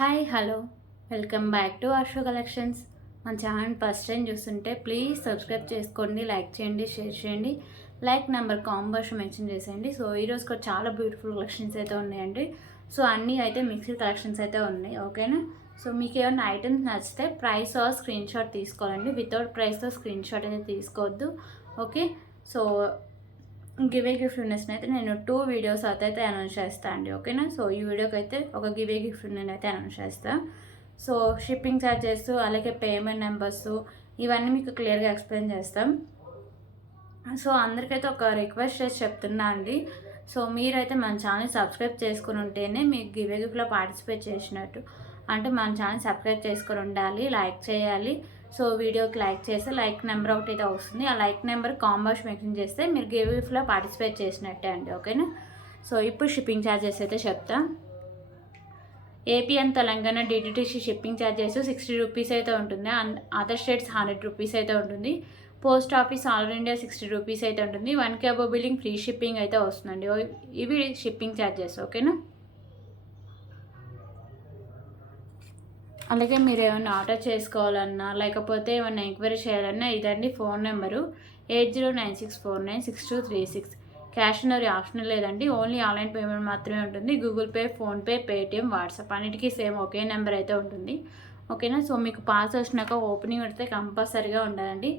Hi hello welcome back to Asho collections. మన channel first time చూస్తుంటే please subscribe చేసుకోండి, like చేయండి, షేర్ చేయండి. లైక్ నెంబర్ కాంబోషన్ మెన్షన్ చేసేయండి. సో ఈరోజు కూడా చాలా బ్యూటిఫుల్ కలెక్షన్స్ అయితే ఉన్నాయండి. సో అన్నీ అయితే మిక్స్డ్ కలెక్షన్స్ అయితే ఉన్నాయి, ఓకేనా. సో మీకు ఏమైనా ఐటమ్స్ నచ్చితే ప్రైస్ ఆర్ స్క్రీన్ షాట్ తీసుకోవాలండి. వితౌట్ ప్రైస్తో స్క్రీన్ షాట్ అయితే తీసుకోవద్దు, ఓకే. సో గివే గిఫ్ట్ విన్నర్స్ని అయితే నేను 2 వీడియోస్ అయితే అనౌన్స్ చేస్తాను అండి, ఓకేనా. సో ఈ వీడియోకి అయితే ఒక గివే గిఫ్ట్ విన్నర్ అయితే అనౌన్స్ చేస్తాను. సో షిప్పింగ్ ఛార్జెస్ అలాగే పేమెంట్ నెంబర్స్ ఇవన్నీ మీకు క్లియర్గా ఎక్స్ప్లెయిన్ చేస్తాం. సో అందరికైతే ఒక రిక్వెస్ట్ చేసి చెప్తున్నా అండి. సో మీరైతే మన ఛానల్ సబ్స్క్రైబ్ చేసుకుని ఉంటేనే మీకు గివే గిఫ్ట్లో పార్టిసిపేట్ చేసినట్టు. అంటే మన ఛానల్ సబ్స్క్రైబ్ చేసుకొని ఉండాలి, లైక్ చేయాలి. సో వీడియోకి లైక్ చేస్తే లైక్ నెంబర్ ఒకటి అయితే వస్తుంది. ఆ లైక్ నెంబర్ కాంబోస్ మెన్షన్ చేస్తే మీరు గివ్ గిఫ్ట్లో పార్టిసిపేట్ చేసినట్టే అండి, ఓకేనా. సో ఇప్పుడు షిప్పింగ్ ఛార్జెస్ అయితే చెప్తా. AP and Telangana DTTC shipping charges 60 rupees అయితే ఉంటుంది. అదర్ స్టేట్స్ 100 రూపీస్ అయితే ఉంటుంది. Post office all India 60 rupees అయితే ఉంటుంది. 1K above billing free shipping అయితే వస్తుందండి. ఇవి షిప్పింగ్ ఛార్జెస్, ఓకేనా. అలాగే మీరు ఏమైనా ఆర్డర్ చేసుకోవాలన్నా లేకపోతే ఏమైనా ఎంక్వైరీ చేయాలన్నా ఇదండి phone number 8096496236. Cash on option లేదండి, ఓన్లీ ఆన్లైన్ పేమెంట్ మాత్రమే ఉంటుంది. Google pay, PhonePe, Paytm, WhatsApp అన్నిటికీ సేమ్ ఒకే నెంబర్ అయితే ఉంటుంది, ఓకేనా. సో మీకు పాస్ వచ్చినాక ఓపెనింగ్ పెడితే కంపల్సరీగా ఉండాలండి.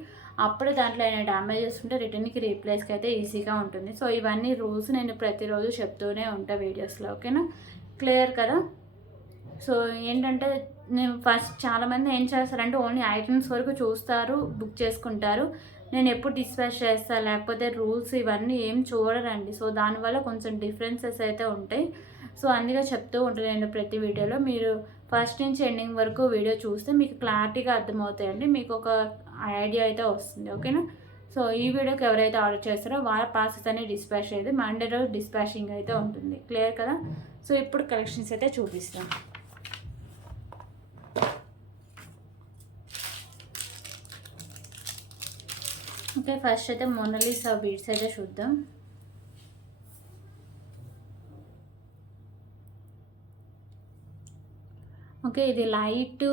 అప్పుడే దాంట్లో ఏమైనా డ్యామేజెస్ ఉంటే రిటర్న్కి రీప్లేస్కి అయితే ఈజీగా ఉంటుంది. సో ఇవన్నీ రూల్స్ నేను ప్రతిరోజు చెప్తూనే ఉంటాను వీడియోస్లో, ఓకేనా. క్లియర్ కదా. సో ఏంటంటే నేను ఫస్ట్ చాలామంది ఏం చేస్తారంటే ఓన్లీ ఐటమ్స్ వరకు చూస్తారు, బుక్ చేసుకుంటారు. నేను ఎప్పుడు డిస్పాచ్ చేస్తాను లేకపోతే రూల్స్ ఇవన్నీ ఏం చూడరండి. సో దానివల్ల కొంచెం డిఫరెన్సెస్ అయితే ఉంటాయి. సో అందుకే చెప్తూ ఉంటాను నేను ప్రతి వీడియోలో. మీరు ఫస్ట్ నుంచి ఎండింగ్ వరకు వీడియో చూస్తే మీకు క్లారిటీగా అర్థమవుతాయండి, మీకు ఒక ఐడియా అయితే వస్తుంది, ఓకేనా. సో ఈ వీడియోకి ఎవరైతే ఆర్డర్ చేస్తారో వాళ్ళ పాసెస్ అన్ని డిస్పాచ్ అయితే మండే రోజు డిస్పాచింగ్ అయితే ఉంటుంది, క్లియర్ కదా. సో ఇప్పుడు కలెక్షన్స్ అయితే చూపిస్తాం. ఓకే, ఫస్ట్ అయితే మోనాలిసా బీడ్స్ అయితే చూద్దాం. ఓకే, ఇది లైట్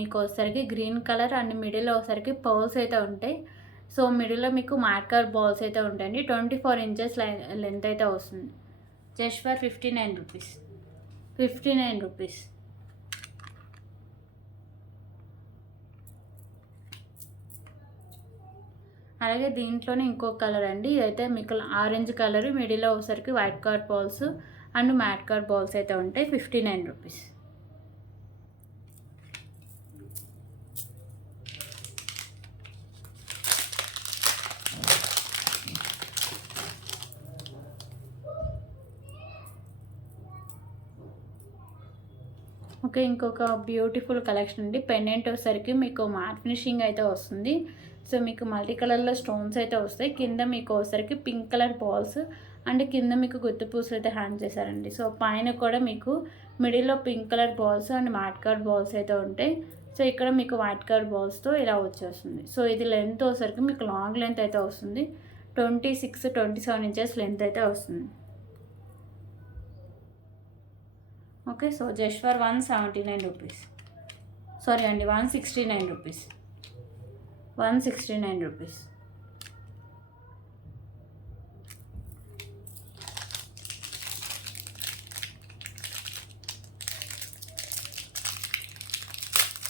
మీకు ఒకసారికి గ్రీన్ కలర్ అండ్ మిడిల్లో ఒకసారికి పర్ల్స్ అయితే ఉంటాయి. సో మిడిల్లో మీకు మార్కర్ బాల్స్ అయితే ఉంటాయండి. 24 ఇంచెస్ లెంత్ అయితే వస్తుంది. Just for 59 rupees. 59 రూపీస్. అలాగే దీంట్లోనే ఇంకొక కలర్ అండి. ఇదైతే మీకు ఆరెంజ్ కలర్, మిడిల్లో ఒకసారికి white card balls and mat card balls అయితే ఉంటాయి. 59 రూపీస్. ఓకే, ఇంకొక బ్యూటిఫుల్ కలెక్షన్ అండి. పెండెంట్ వచ్చేసరికి మీకు మ్యాట్ ఫినిషింగ్ అయితే వస్తుంది. సో మీకు మల్టీ కలర్లో స్టోన్స్ అయితే వస్తాయి. కింద మీకు వచ్చేసరికి పింక్ కలర్ బాల్స్ అండ్ కింద మీకు గుత్తి పూసలు అయితే హ్యాంగ్ చేశారండి. సో పైన కూడా మీకు మిడిల్లో pink colour balls and mat card balls అయితే ఉంటాయి. సో ఇక్కడ మీకు వైట్ కార్డ్ బాల్స్తో ఇలా వచ్చేస్తుంది. సో ఇది లెంత్ వచ్చేసరికి మీకు లాంగ్ లెంత్ అయితే వస్తుంది. 26-27 ఇంచెస్ లెంత్ అయితే వస్తుంది. Okay, so just for 179 rupees. Sorry అండి, 169 రూపీస్. 169 రూపీస్.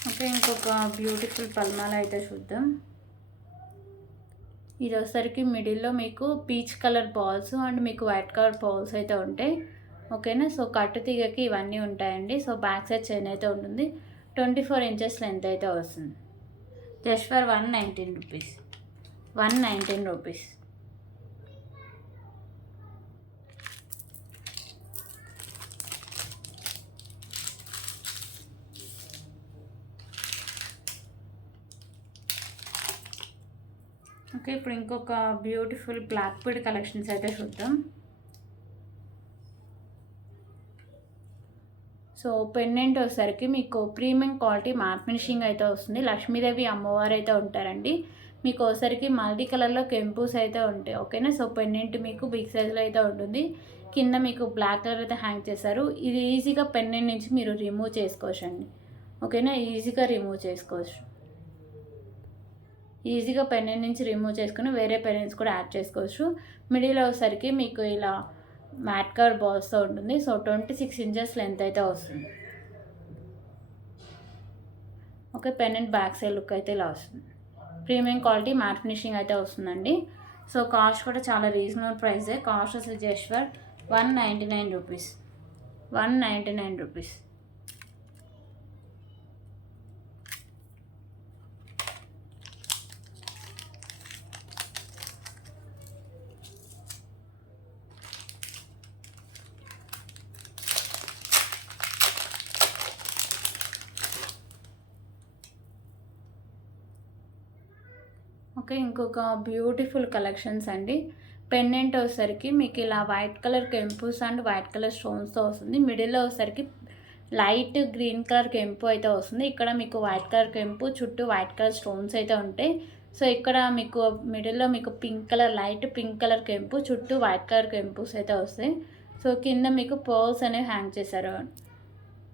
ఓకే, ఇంకొక బ్యూటిఫుల్ పల్మాల అయితే చూద్దాం. ఇది వచ్చేసరికి మిడిల్లో మీకు పీచ్ కలర్ బాల్స్ అండ్ మీకు వైట్ కలర్ బాల్స్ అయితే ఉంటాయి, ఓకేనా. సో కట్టు తీగకి ఇవన్నీ ఉంటాయండి. సో బ్యాక్ సైడ్ చైన్ అయితే ఉంటుంది. 24 ఇంచెస్ లెంత్ అయితే వస్తుంది. Just for 119 rupees. 119 rupees. Okay, ఇప్పుడు ఇంకొక బ్యూటిఫుల్ బ్లాక్ బీడ్ కలెక్షన్స్ అయితే చూద్దాం. సో పెండెంట్ వచ్చేసరికి మీకు ప్రీమియం క్వాలిటీ మ్యాట్ ఫినిషింగ్ అయితే వస్తుంది. లక్ష్మీదేవి అమ్మవారు అయితే ఉంటారండి. మీకు ఒకసారికి మల్టీ కలర్లో కెంపూస్ అయితే ఉంటాయి, ఓకేనా. సో పెండెంట్ మీకు బిగ్ సైజ్లో అయితే ఉంటుంది. కింద మీకు బ్లాక్ కలర్ అయితే హ్యాంగ్ చేశారు. ఇది ఈజీగా పెండెంట్ నుంచి మీరు రిమూవ్ చేసుకోవచ్చు అండి. ఓకేనా, ఈజీగా రిమూవ్ చేసుకోవచ్చు. ఈజీగా పెండెంట్ నుంచి రిమూవ్ చేసుకుని వేరే పెండెంట్స్ కూడా యాడ్ చేసుకోవచ్చు. మిడిల్ వచ్చేసరికి మీకు ఇలా మ్యాట్ కవర్ బాల్స్తో ఉంటుంది. సో 26 ఇంచెస్ లెంత్ అయితే వస్తుంది. Okay, pendant back side look అయితే ఇలా వస్తుంది. ప్రీమియం క్వాలిటీ మ్యాట్ ఫినిషింగ్ అయితే వస్తుందండి. సో కాస్ట్ కూడా చాలా రీజనబుల్ ప్రైసే. కాస్ట్ అసలు just for 199 rupees. 199 rupees. Okay, ఇంకొక బ్యూటిఫుల్ కలెక్షన్స్ అండి. పెండెంట్ వచ్చేసరికి మీకు ఇలా వైట్ కలర్ కెంపుస్ అండ్ వైట్ కలర్ స్టోన్స్తో వస్తుంది. మిడిల్లో వచ్చేసరికి లైట్ గ్రీన్ కలర్ కెంపు అయితే వస్తుంది. ఇక్కడ మీకు వైట్ కలర్ కెంపు, చుట్టూ వైట్ కలర్ స్టోన్స్ అయితే ఉంటాయి. సో ఇక్కడ మీకు మిడిల్లో మీకు pink colour, light pink colour కెంపు, చుట్టూ వైట్ కలర్ కెంపుస్ అయితే వస్తాయి. సో కింద మీకు పర్ల్స్ అనేవి హ్యాంగ్ చేశారు.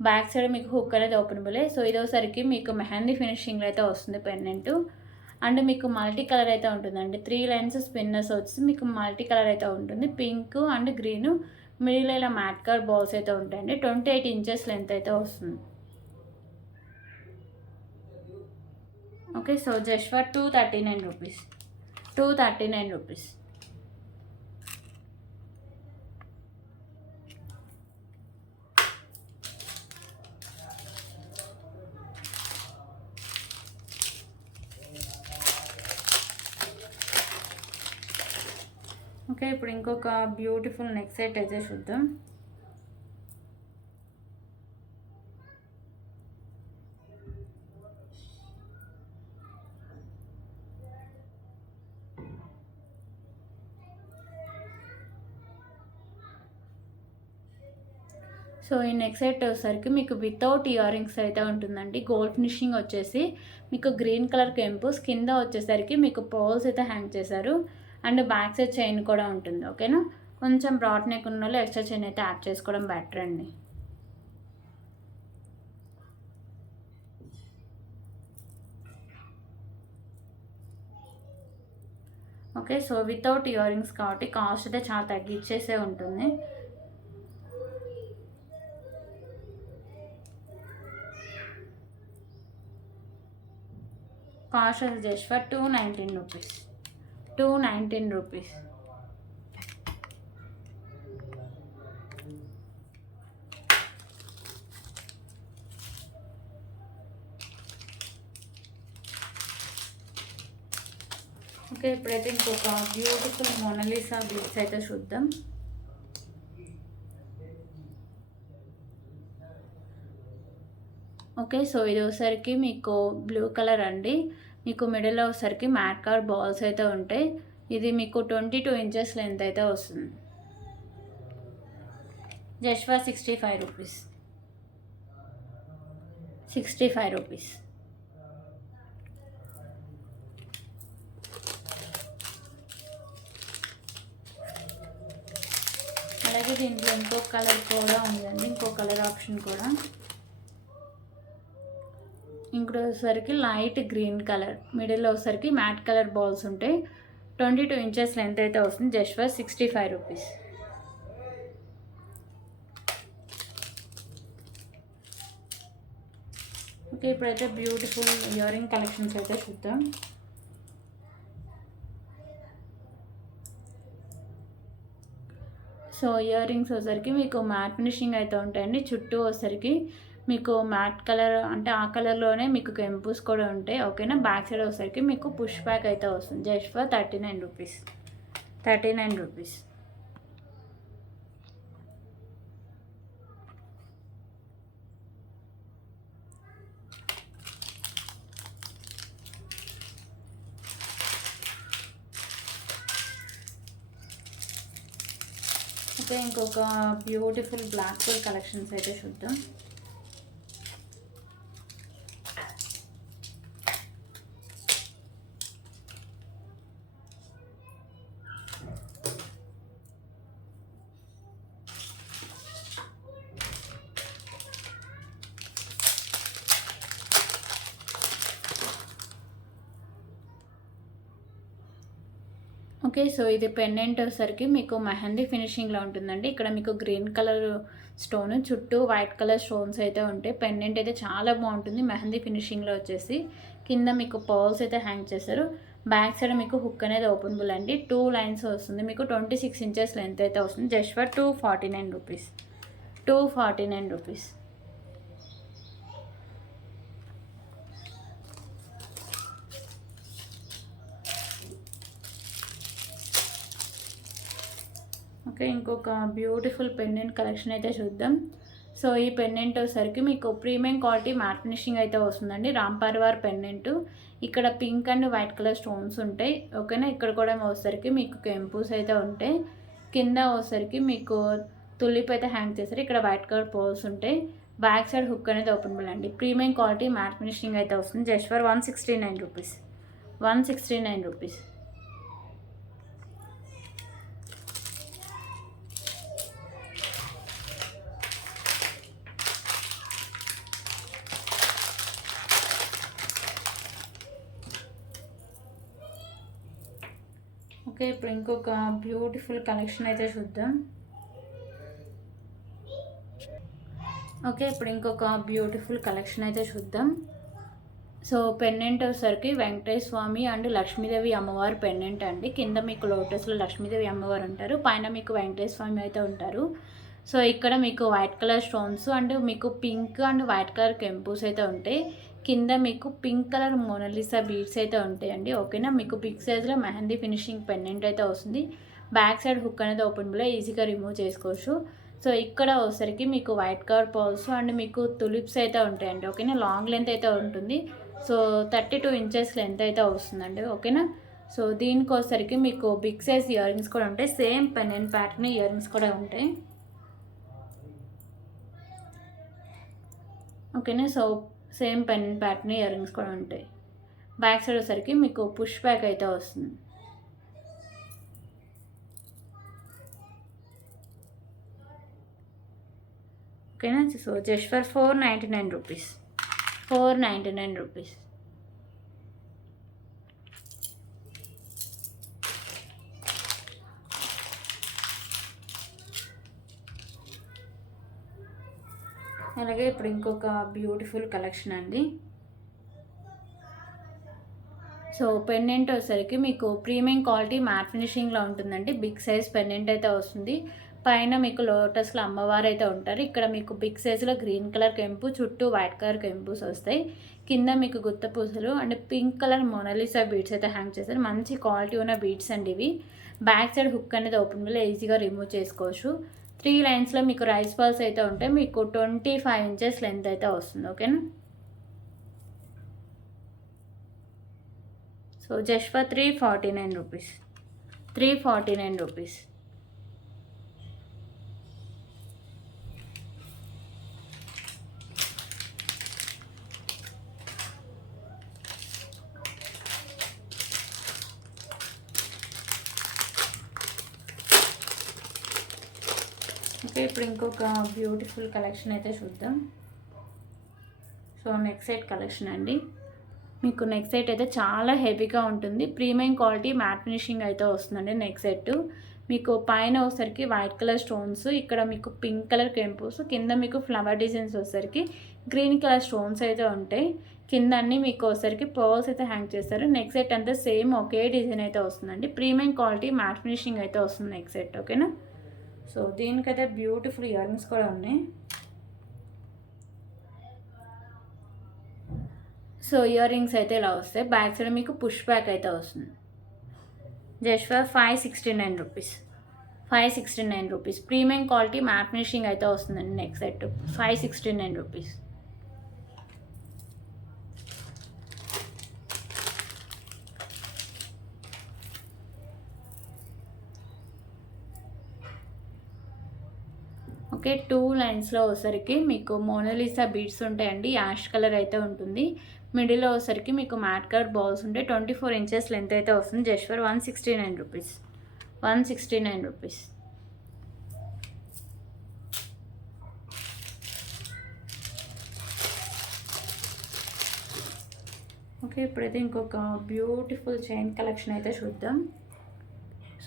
బ్యాక్ సైడ్ మీకు హుక్ అనేది ఓపెనబుల్. సో ఇదోసరికి మీకు మెహందీ ఫినిషింగ్లో అయితే వస్తుంది పెండెంట్. అండ్ మీకు మల్టీ కలర్ అయితే ఉంటుందండి. 3 లైన్స్ స్పిన్నర్స్ వచ్చి మీకు మల్టీ కలర్ అయితే ఉంటుంది. పింక్ అండ్ గ్రీను, మిడిల్ ఇలా మ్యాట్ కలర్ బాల్స్ అయితే ఉంటాయండి. 28 ఇంచెస్ లెంత్ అయితే వస్తుంది. Okay, so just for 239 rupees. 239 rupees. Okay, ఇప్పుడు ఇంకొక బ్యూటిఫుల్ నెక్ సెట్ అయితే చూద్దాం. సో ఈ నెక్ సెట్ వచ్చేసరికి మీకు వితౌట్ ఇయర్ రింగ్స్ అయితే ఉంటుందండి. గోల్డ్ ఫినిషింగ్ వచ్చేసి మీకు గ్రీన్ కలర్ కెంపుస్, కింద వచ్చేసరికి మీకు పర్ల్స్ అయితే హ్యాంగ్ చేశారు. అండ్ బ్యాక్ సైడ్ చైన్ కూడా ఉంటుంది. ఓకేనా, కొంచెం బ్రాడ్ నెక్ ఉన్న వాళ్ళు ఎక్స్ట్రా చైన్ అయితే యాడ్ చేసుకోవడం బెటర్ అండి. Okay, so without ear rings కాబట్టి కాస్ట్ అయితే చాలా తగ్గించేసే ఉంటుంది. Cost just for 219 rupees. 219 rupees. Okay, ఇప్పుడైతే ఇంకొక బ్యూటిఫుల్ మోనాలిసా బీడ్స్ అయితే చూద్దాం. ఓకే, సో ఇది వచ్చేసరికి మీకు బ్లూ కలర్ అండి. మీకు మిడిల్లో వచ్చేసరికి మ్యాట్ కలర్ బాల్స్ అయితే ఉంటాయి. ఇది మీకు 22 ఇంచెస్ లెంత్ అయితే వస్తుంది. Just for 65 rupees. 65 రూపీస్. అలాగే దీంట్లో ఇంకో కలర్ కూడా ఉందండి, ఇంకో కలర్ ఆప్షన్ కూడా. ఇంకోటి వచ్చేసరికి లైట్ గ్రీన్ కలర్, మిడిల్లో వచ్చేసరికి మ్యాట్ కలర్ బాల్స్ ఉంటాయి. 22 ఇంచెస్ లెంత్ అయితే వస్తుంది. Just for 65 rupees. ఓకే, ఇప్పుడైతే బ్యూటిఫుల్ ఇయర్ రింగ్ కలెక్షన్స్ అయితే చూద్దాం. సో ఇయర్ రింగ్స్ వచ్చేసరికి మీకు మ్యాట్ ఫినిషింగ్ అయితే ఉంటాయండి. చుట్టూ వచ్చేసరికి మీకు మ్యాట్ కలర్ అంటే ఆ కలర్లోనే మీకు కెంపుస్ కూడా ఉంటాయి. ఓకేనా, బ్యాక్ సైడ్ వచ్చేసరికి మీకు పుష్ బ్యాక్ అయితే వస్తుంది. Just for 39 rupees. 39 rupees. Okay, ఇంకొక బ్యూటిఫుల్ బ్లాక్ కలర్ కలెక్షన్స్ అయితే చూద్దాం. ఓకే. సో ఇది పెండెంట్ వచ్చేసరికి మీకు మెహందీ ఫినిషింగ్‌లో ఉంటుందండి. ఇక్కడ మీకు గ్రీన్ కలర్ స్టోన్ చుట్టూ వైట్ కలర్ స్టోన్స్ అయితే ఉంటాయి. పెండెంట్ అయితే చాలా బాగుంటుంది. మెహందీ ఫినిషింగ్‌లో వచ్చేసి కింద మీకు పర్ల్స్ అయితే హ్యాంగ్ చేశారు. బ్యాక్ సైడ్ మీకు హుక్ అనేది ఓపెనబుల్ అండి. 2 లైన్స్ వస్తుంది. మీకు 26 ఇంచెస్ లెంత్ అయితే వస్తుంది. Just for 249 rupees. 249 rupees. Okay. ఇంకొక బ్యూటిఫుల్ పెండెంట్ కలెక్షన్ అయితే చూద్దాం. సో ఈ పెండెంట్ వచ్చేసరికి మీకు ప్రీమియం క్వాలిటీ మ్యాట్ ఫినిషింగ్ అయితే వస్తుందండి. రామ్ పరివార్ పెండెంట్. ఇక్కడ pink and white colour stones ఉంటాయి. ఓకేనా. ఇక్కడ కూడా వచ్చేసరికి మీకు కెంపుస్ అయితే ఉంటాయి. కింద వచ్చేసరికి మీకు తులిప్ అయితే హ్యాంగ్ చేస్తారు. ఇక్కడ వైట్ కలర్ పోల్స్ ఉంటాయి. బ్యాక్ సైడ్ హుక్ అనేది ఓపెనబుల్ అండి. ప్రీమియం క్వాలిటీ మ్యాట్ ఫినిషింగ్ అయితే వస్తుంది. Just for 169 rupees. 169 rupees. Okay. ఇప్పుడు ఇంకొక బ్యూటిఫుల్ కలెక్షన్ అయితే చూద్దాం. ఓకే. ఇప్పుడు ఇంకొక బ్యూటిఫుల్ కలెక్షన్ అయితే చూద్దాం. సో పెండెంట్ వచ్చేసరికి వెంకటేశ్వర స్వామి అండ్ లక్ష్మీదేవి అమ్మవారు పెండెంట్ అండి. కింద మీకు లోటస్లో లక్ష్మీదేవి అమ్మవారు ఉంటారు. పైన మీకు వెంకటేశ్వర స్వామి అయితే ఉంటారు. సో ఇక్కడ మీకు వైట్ కలర్ స్టోన్స్ అండ్ మీకు పింక్ అండ్ వైట్ కలర్ కెంపుస్ అయితే ఉంటాయి. కింద మీకు పింక్ కలర్ మోనాలిసా బీడ్స్ అయితే ఉంటాయండి. ఓకేనా. మీకు బిగ్ సైజ్లో మెహందీ ఫినిషింగ్ పెండెంట్ అయితే వస్తుంది. బ్యాక్ సైడ్ హుక్ అనేది ఓపెనబుల్, ఈజీగా రిమూవ్ చేసుకోవచ్చు. సో ఇక్కడ వచ్చేసరికి మీకు వైట్ కలర్ పర్ల్స్ అండ్ మీకు తులిప్స్ అయితే ఉంటాయండి. ఓకేనా. లాంగ్ లెంత్ అయితే ఉంటుంది. సో 32 ఇంచెస్ లెంత్ అయితే వస్తుందండి. ఓకేనా. సో దీనికి వచ్చేసరికి మీకు బిగ్ సైజ్ ఇయర్ రింగ్స్ కూడా ఉంటాయి. Same pendant pattern ear rings కూడా ఉంటాయి. ఓకేనా. So same pendant pattern ear rings కూడా ఉంటాయి. బ్యాక్ సైడ్ వచ్చేసరికి మీకు పుష్ బ్యాక్ అయితే వస్తుంది. ఓకేనా. So just for 499 rupees. 499 rupees. అలాగే ఇప్పుడు ఇంకొక బ్యూటిఫుల్ కలెక్షన్ అండి. సో పెండెంట్ వచ్చేసరికి మీకు ప్రీమియం క్వాలిటీ మ్యాట్ ఫినిషింగ్లో ఉంటుందండి. బిగ్ సైజ్ పెండెంట్ అయితే వస్తుంది. పైన మీకు లోటస్లో అమ్మవారు అయితే ఉంటారు. ఇక్కడ మీకు బిగ్ సైజులో గ్రీన్ కలర్ కెంపు, చుట్టూ వైట్ కలర్ కెంపుస్ వస్తాయి. కింద మీకు గుత్త పూసలు and pink colour Mona Lisa beads అయితే హ్యాంగ్ చేస్తారు. మంచి క్వాలిటీ ఉన్న బీడ్స్ అండి ఇవి. బ్యాక్ సైడ్ హుక్ అనేది ఓపెన్ ఈజీగా రిమూవ్ చేసుకోవచ్చు. 3 లైన్స్లో మీకు రైస్ బాల్స్ అయితే ఉంటాయి. మీకు 25 ఇంచెస్ లెంత్ అయితే వస్తుంది. ఓకేనా. So just for 349 rupees. 349 rupees. Okay. ఇప్పుడు ఇంకొక బ్యూటిఫుల్ కలెక్షన్ అయితే చూద్దాం. సో నెక్ సెట్ కలెక్షన్ అండి. మీకు నెక్ సెట్ అయితే చాలా హెవీగా ఉంటుంది. ప్రీమియం క్వాలిటీ మ్యాట్ ఫినిషింగ్ అయితే వస్తుందండి నెక్ సెట్. మీకు పైన వచ్చేసరికి వైట్ కలర్ స్టోన్స్, ఇక్కడ మీకు పింక్ కలర్ కెంపుస్, కింద మీకు ఫ్లవర్ డిజైన్స్ వచ్చేసరికి గ్రీన్ కలర్ స్టోన్స్ అయితే ఉంటాయి. కింద అన్నీ మీకు వచ్చేసరికి పర్ల్స్ అయితే హ్యాంగ్ చేస్తారు. నెక్ సెట్ అంతా సేమ్ ఒకే డిజైన్ అయితే వస్తుందండి. ప్రీమియం క్వాలిటీ మ్యాట్ ఫినిషింగ్ అయితే వస్తుంది నెక్ సెట్. ఓకేనా. సో దీనికైతే బ్యూటిఫుల్ ఇయర్ రింగ్స్ కూడా ఉన్నాయి. సో ఇయర్ రింగ్స్ అయితే ఇలా వస్తాయి. బ్యాక్ సైడ్ మీకు పుష్ బ్యాక్ అయితే వస్తుంది. Just for 569 rupees. 569 rupees. Premium quality matte finishing అయితే వస్తుందండి నెక్ సెట్. 569 రూపీస్. ఓకే. 2 లైన్స్లో వచ్చేసరికి మీకు మోనాలిసా బీడ్స్ ఉంటాయండి. యాష్ కలర్ అయితే ఉంటుంది. మిడిల్లో వచ్చేసరికి మీకు మ్యాట్ కలర్ బాల్స్ ఉంటాయి. 24 ఇంచెస్ లెంత్ అయితే వస్తుంది. Just for 169 rupees. 169 rupees. Okay. ఇప్పుడైతే ఇంకొక బ్యూటిఫుల్ చైన్ కలెక్షన్ అయితే చూద్దాం.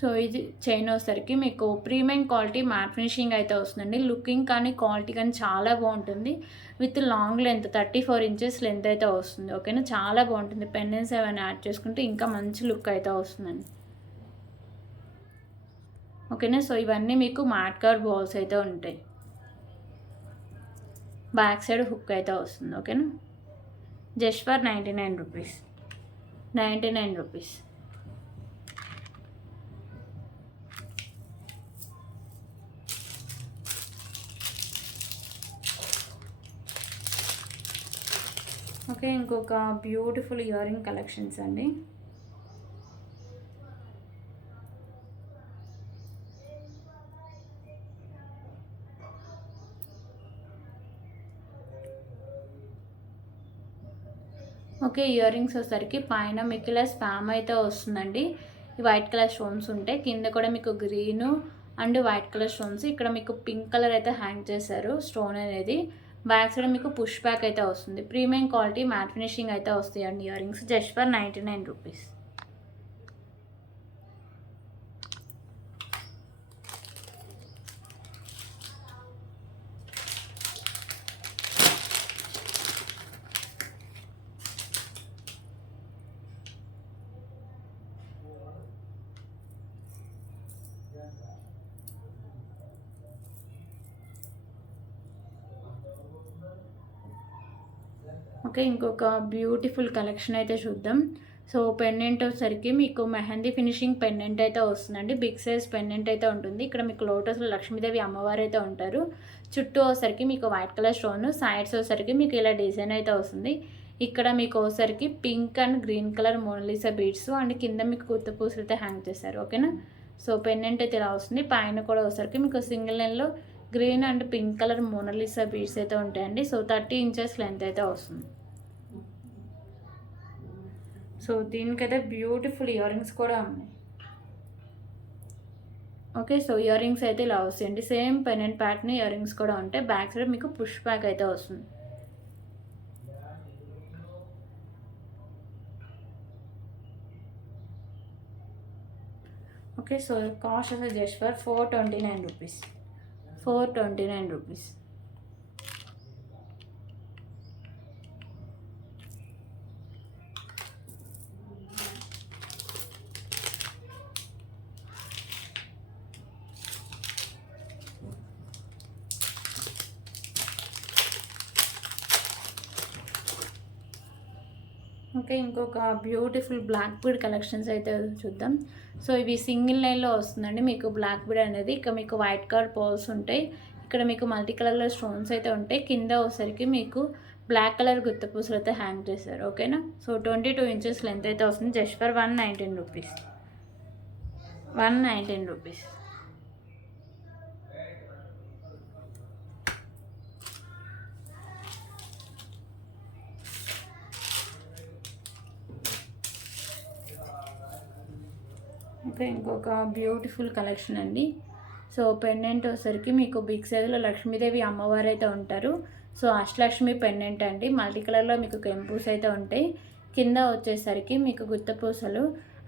సో ఇది చైన్ వచ్చేసరికి మీకు ప్రీమియం క్వాలిటీ మ్యాట్ ఫినిషింగ్ అయితే వస్తుందండి. లుకింగ్ కానీ క్వాలిటీ కానీ చాలా బాగుంటుంది. With long length 34 inches length అయితే వస్తుంది. ఓకేనా, చాలా బాగుంటుంది. పెండెంట్స్ ఏమైనా యాడ్ చేసుకుంటే ఇంకా మంచి లుక్ అయితే వస్తుందండి. ఓకేనా, సో ఇవన్నీ మీకు మ్యాట్ కవర్ బాల్స్ అయితే ఉంటాయి. బ్యాక్ సైడ్ హుక్ అయితే వస్తుంది. ఓకేనా, just for 99 rupees. 99 rupees. Okay, ఇంకొక బ్యూటిఫుల్ ఇయర్ రింగ్ కలెక్షన్స్ అండి. ఓకే, ఇయర్ రింగ్స్ వచ్చేసరికి పైన మీకు ఇలా స్పామ్ అయితే వస్తుందండి. ఈ వైట్ కలర్ స్టోన్స్ ఉంటాయి. కింద కూడా మీకు green and white colour stones. ఇక్కడ మీకు పింక్ కలర్ అయితే హ్యాంగ్ చేశారు స్టోన్ అనేది. బ్యాక్ సైడ్ మీకు పుష్ బ్యాక్ అయితే వస్తుంది. ప్రీమియం క్వాలిటీ మ్యాట్ ఫినిషింగ్ అయితే వస్తాయండి ear rings. Just for 99 rupees. Okay, ఇంకొక బ్యూటిఫుల్ కలెక్షన్ అయితే చూద్దాం. సో పెండెంట్ వచ్చేసరికి మీకు మెహందీ ఫినిషింగ్ పెండెంట్ అయితే వస్తుందండి. బిగ్ సైజ్ పెండెంట్ అయితే ఉంటుంది. ఇక్కడ మీకు లోటస్లో లక్ష్మీదేవి అమ్మవారు అయితే ఉంటారు. చుట్టూ వచ్చేసరికి మీకు వైట్ కలర్ స్టోన్, సైడ్స్ వచ్చేసరికి మీకు ఇలా డిజైన్ అయితే వస్తుంది. ఇక్కడ మీకు వచ్చేసరికి pink and green colour Mona Lisa beads and కింద మీకు కొత్త పూసలు అయితే హ్యాంగ్ చేస్తారు. ఓకేనా, సో పెండెంట్ అయితే ఇలా వస్తుంది. పైన కూడా వచ్చేసరికి మీకు సింగిల్ లైన్లో green and pink colour Mona Lisa beads అయితే ఉంటాయండి. సో 30 ఇంచెస్ లెంత్ అయితే వస్తుంది. సో దీనికైతే బ్యూటిఫుల్ ఇయర్ రింగ్స్ కూడా ఉన్నాయి. ఓకే, సో ఇయర్ రింగ్స్ అయితే ఇలా వస్తాయండి. Same pennant pattern ear rings కూడా ఉంటాయి. బ్యాక్ సైడ్ మీకు పుష్ బ్యాక్ అయితే వస్తుంది. ఓకే, సో కాస్ట్ అసలు just for 429 rupees. 429 rupees. Okay, ఇంకొక బ్యూటిఫుల్ బ్లాక్ బీడ్ కలెక్షన్స్ అయితే చూద్దాం. సో ఇవి సింగిల్ లైన్లో వస్తుందండి మీకు బ్లాక్ బీడ్ అనేది. ఇక్కడ మీకు వైట్ కలర్ పర్ల్స్ ఉంటాయి. ఇక్కడ మీకు మల్టీ కలర్లో స్టోన్స్ అయితే ఉంటాయి. కింద వచ్చేసరికి మీకు బ్లాక్ కలర్ గుత్త పూసలు అయితే హ్యాంగ్ చేశారు. ఓకేనా, సో 22 ఇంచెస్ లెంత్ అయితే వస్తుంది. Just for 119 rupees. 119 rupees. Okay, ఇంకొక బ్యూటిఫుల్ కలెక్షన్ అండి. సో పెండెంట్ వచ్చేసరికి మీకు బిగ్ సైజ్లో లక్ష్మీదేవి అమ్మవారు అయితే ఉంటారు. సో అష్టలక్ష్మి పెండెంట్ అండి. మల్టీ కలర్లో మీకు కెంపూస్ అయితే ఉంటాయి. కింద వచ్చేసరికి మీకు గుత్తపూసలు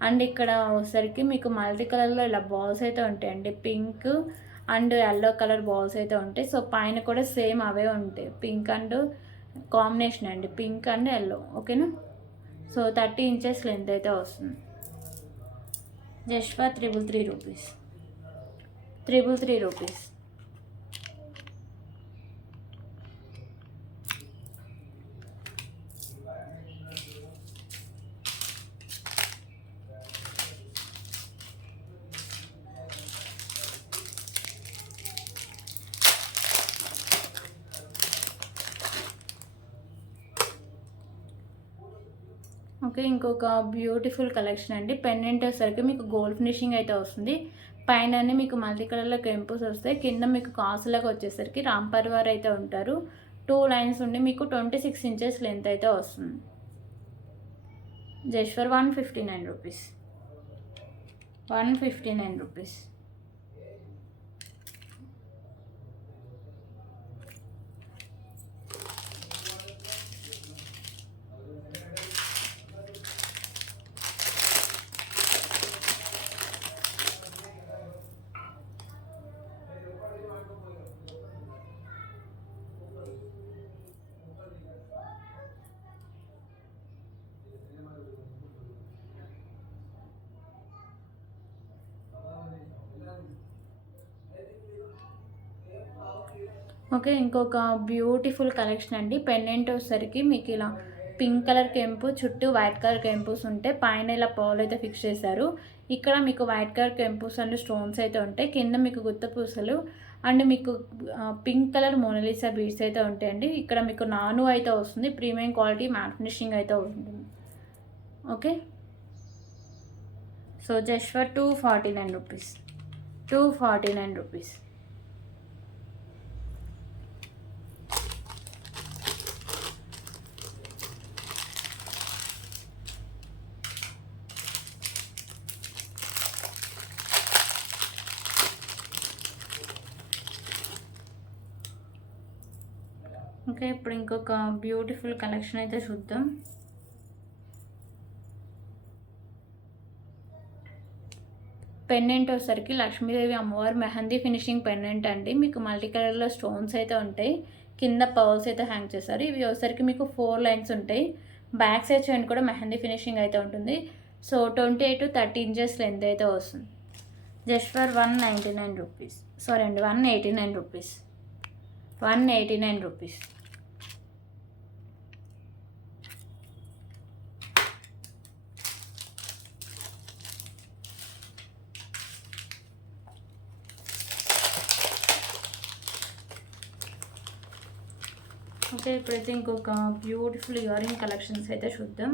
అండ్ ఇక్కడ వచ్చేసరికి మీకు మల్టీ కలర్లో ఇలా బాల్స్ అయితే ఉంటాయండి. Pink and yellow colour balls అయితే ఉంటాయి. సో పైన కూడా సేమ్ అవే ఉంటాయి. పింక్ అండ్ కాంబినేషన్ అండి, పింక్ అండ్ ఎల్లో. ఓకేనా, సో 30 ఇంచెస్ లెంత్ అయితే వస్తుంది. Just for 333 rupees. 333 rupees. Okay, ఇంకొక బ్యూటిఫుల్ కలెక్షన్ అండి. పెండెంట్ వచ్చేసరికి మీకు గోల్డ్ ఫినిషింగ్ అయితే వస్తుంది. పైన మీకు మల్టీ కలర్లో కెంపుస్ వస్తాయి. కింద మీకు కాసులాగా వచ్చేసరికి రామ్ పరివార్ అయితే ఉంటారు. 2 లైన్స్ ఉండి మీకు 26 ఇంచెస్ లెంత్ అయితే వస్తుంది. Just for 159 rupees. 159 rupees. Okay, ఇంకొక బ్యూటిఫుల్ కలెక్షన్ అండి. పెండెంట్ వచ్చేసరికి మీకు ఇలా పింక్ కలర్ కెంపు, చుట్టూ వైట్ కలర్ కెంపుస్ ఉంటాయి. పైన ఇలా పర్ల్ అయితే ఫిక్స్ చేశారు. ఇక్కడ మీకు వైట్ కలర్ కెంపుస్ అండ్ స్టోన్స్ అయితే ఉంటాయి. కింద మీకు గుత్త పూసలు అండ్ మీకు పింక్ కలర్ మోనాలిసా బీడ్స్ అయితే ఉంటాయండి. ఇక్కడ మీకు నాను అయితే వస్తుంది. ప్రీమియం క్వాలిటీ మ్యాట్ ఫినిషింగ్ అయితే ఉంటుంది. Okay, so just for 249 rupees. 249 rupees. Okay, ఇప్పుడు ఇంకొక బ్యూటిఫుల్ కలెక్షన్ అయితే చూద్దాం. పెండెంట్ వచ్చేసరికి లక్ష్మీదేవి అమ్మవారు మెహందీ ఫినిషింగ్ పెండెంట్ అండి. మీకు మల్టీ కలర్లో స్టోన్స్ అయితే ఉంటాయి. కింద పర్ల్స్ అయితే హ్యాంగ్ చేస్తారు. ఇవి వచ్చేసరికి మీకు 4 లైన్స్ ఉంటాయి. బ్యాక్ సైడ్ చూడండి కూడా మెహందీ ఫినిషింగ్ అయితే ఉంటుంది. సో 28 to 30 ఇంచెస్ లెంత్ అయితే వస్తుంది. Just for 199 rupees. సారీ అండి, 189 రూపీస్. 189 రూపీస్. ఓకే, ఇప్పుడైతే ఇంకొక బ్యూటిఫుల్ ఇయరింగ్ కలెక్షన్స్ అయితే చూద్దాం.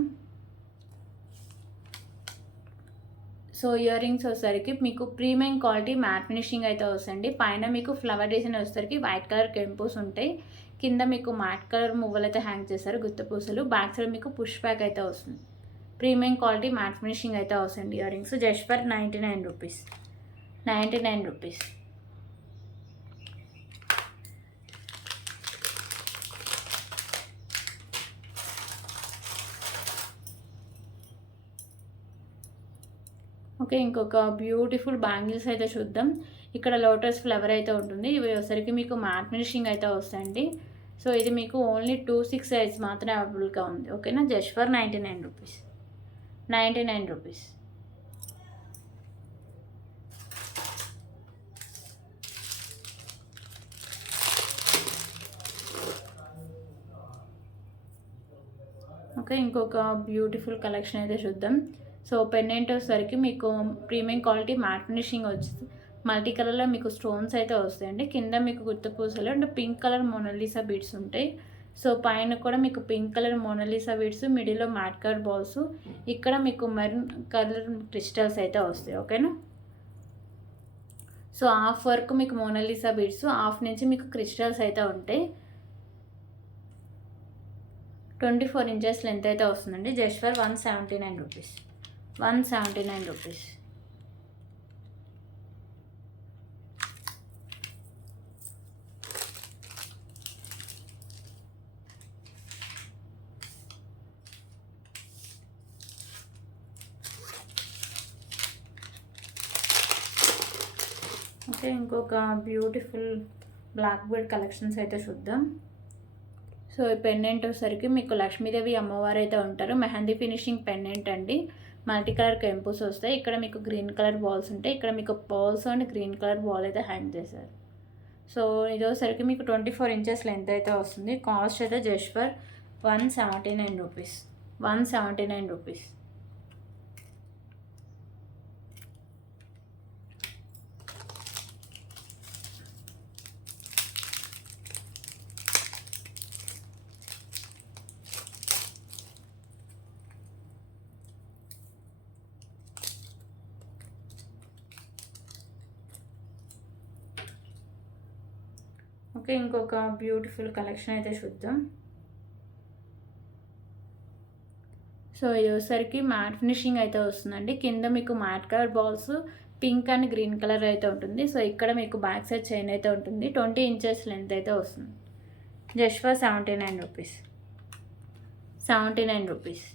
సో ఇయర్ రింగ్స్ వచ్చేసరికి మీకు ప్రీమియం క్వాలిటీ మ్యాట్ ఫినిషింగ్ అయితే వస్తుంది. పైన మీకు ఫ్లవర్ డిజైన్ వచ్చేసరికి వైట్ కలర్ కెంపుస్ ఉంటాయి. కింద మీకు మ్యాట్ కలర్ మువ్వలు అయితే హ్యాంగ్ చేస్తారు, గుత్త పూసలు. బ్యాక్ సైడ్ మీకు పుష్ బ్యాక్ అయితే వస్తుంది. ప్రీమియం క్వాలిటీ మ్యాట్ ఫినిషింగ్ అయితే వస్తుంది ear rings. Just for 99 rupees. 99 rupees. Okay, ఇంకొక బ్యూటిఫుల్ బ్యాంగిల్స్ అయితే చూద్దాం. ఇక్కడ లోటస్ ఫ్లవర్ అయితే ఉంటుంది. ఇవి వచ్చరికి మీకు మ్యాట్ ఫినిషింగ్ అయితే వస్తాయండి. సో ఇది మీకు ఓన్లీ 26 సైజ్ మాత్రమే అవైలబుల్గా ఉంది. ఓకేనా, just for 99 rupees. 99 rupees. Okay, ఇంకొక బ్యూటిఫుల్ కలెక్షన్ అయితే చూద్దాం. సో పెండెంట్ వచ్చేసరికి మీకు ప్రీమియం క్వాలిటీ మ్యాట్ ఫినిషింగ్ వచ్చింది. మల్టీ కలర్లో మీకు స్టోన్స్ అయితే వస్తాయండి. కింద మీకు గుత్త పూసలు and pink colour Mona Lisa beads ఉంటాయి. సో పైన కూడా మీకు పింక్ కలర్ మోనాలిసా బీడ్స్, మిడిల్లో మ్యాట్ కలర్ బాల్స్, ఇక్కడ మీకు మెరూన్ కలర్ క్రిస్టల్స్ అయితే వస్తాయి. ఓకేనా, సో హాఫ్ వరకు మీకు మోనాలిసా బీడ్స్, హాఫ్ నుంచి మీకు క్రిస్టల్స్ అయితే ఉంటాయి. 24 ఇంచెస్ లెంత్ అయితే వస్తుందండి. Just for 179 rupees. 179 rupees. Okay, ఇంకొక బ్యూటిఫుల్ బ్లాక్ బెడ్ కలెక్షన్స్ అయితే చూద్దాం. సో ఈ పెండెంట్ వచ్చేసరికి మీకు లక్ష్మీదేవి అమ్మవారు అయితే ఉంటారు. మెహందీ ఫినిషింగ్ పెండెంట్ అండి. మల్టీ కలర్ కెంపుస్ వస్తాయి. ఇక్కడ మీకు గ్రీన్ కలర్ బాల్స్ ఉంటాయి. ఇక్కడ మీకు pearls and green colour ball అయితే హ్యాంగ్ చేశారు. సో ఇది వచ్చేసరికి మీకు 24 ఇంచెస్ లెంత్ అయితే వస్తుంది. కాస్ట్ అయితే just for 179 rupees. 179 rupees. Okay, ఇంకొక బ్యూటిఫుల్ కలెక్షన్ అయితే చూద్దాం. సో ఇది వచ్చేసరికి మ్యాట్ ఫినిషింగ్ అయితే వస్తుందండి. కింద మీకు mat colour balls, pink and green colour అయితే ఉంటుంది. సో ఇక్కడ మీకు బ్యాక్ సైడ్ చైన్ అయితే ఉంటుంది. 20 ఇంచెస్ లెంత్ అయితే వస్తుంది. Just for 79 rupees. 79 rupees.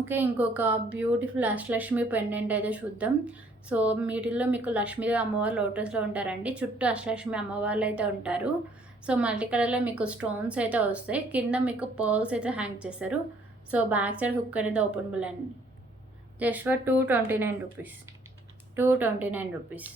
Okay, ఇంకొక బ్యూటిఫుల్ అష్టలక్ష్మి పెండెంట్ అయితే చూద్దాం. సో మిడిల్లో మీకు లక్ష్మీదేవి అమ్మవారు లోటస్లో ఉంటారండి. చుట్టూ అష్టలక్ష్మి అమ్మవార్లు అయితే ఉంటారు. సో మల్టీ కలర్లో మీకు స్టోన్స్ అయితే వస్తాయి, కింద మీకు పర్ల్స్ అయితే హ్యాంగ్ చేస్తారు. సో బ్యాక్ సైడ్ హుక్ అనేది ఓపెనబుల్ అండి. Just for 229 rupees, 229 rupees.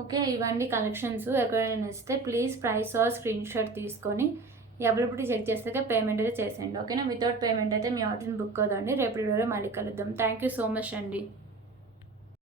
Okay, ఇవన్నీ కలెక్షన్స్. ఎక్కడైనా నచ్చితే please price or screen shot తీసుకొని అవైలబిలిటీ చెక్ చేస్తే పేమెంట్ అయితే చేసేయండి. ఓకేనా, వితౌట్ పేమెంట్ అయితే మీ ఆర్డర్ని బుక్ అవుతుంది. రేపు వీడియోలో మళ్ళీ కలుద్దాం. థ్యాంక్ యూ సో మచ్ అండి.